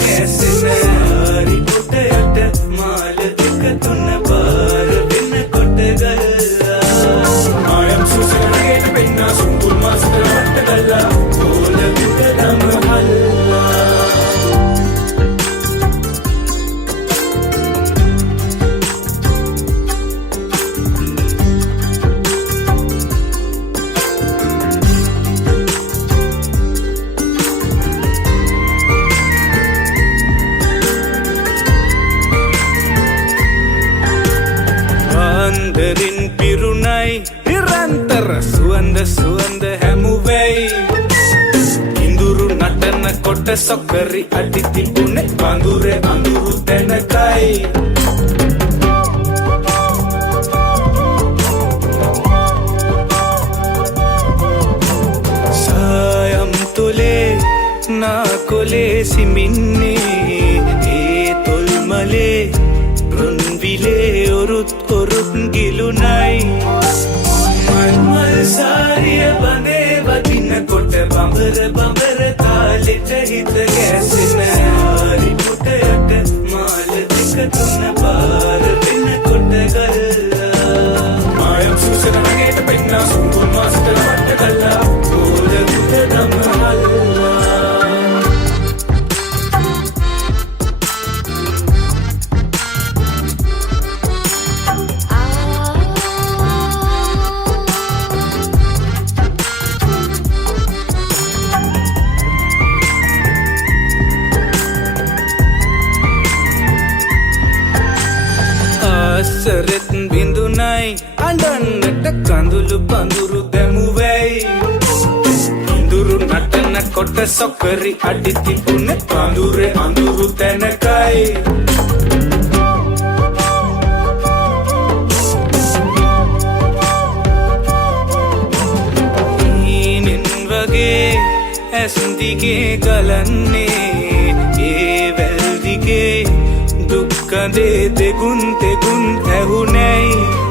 ගැසෙන හරි පොටයට මාල දෙක තුන පාර වෙන කොට ගල්ලා ආයම් සුසනගේට පෙන්නා සුම්පුල් මාස්තර වට ගල්ලා ඕල විදලම හල්ලා Wanderin pirunai nirantar suwanda හැමුවෙයි ඉඳුරු නටන කොට සොකරි අඩි තිබුණේ වඳුරේ අඳුරු තැනකයි සායම් තුලේ නාකොලේ සිමින්නේ ඒ තොල්මලේ රුන්විලේ ඔරුත් ගිලුනයි මන්මල් සාරිය බඳේ වදින කොට බඹර තාලෙට හිත ගැසෙන හරි පොටයට මාල දෙක තුන පාර වෙන කොට ගල්ලා ආයම් සුසනගේට පෙන්නා සුම්පුල් මාස්තර වට ගල්ලා ඕල විදලම හල්ලා සරෙත් බිඳුනයි අඬන්නට කඳුළු පඳුරු දැමුවෙයි ඉඳුරු නටන කොට සොකරි අඩි තිබුණේ පඳුරේ අඳුරු තැනකයි ඊනින් වගේ ඇස් දිගේ ගලන්නේ ඒ වැල් දිගේ දුක්කඳේ දෙගුන් ඇහුනැයි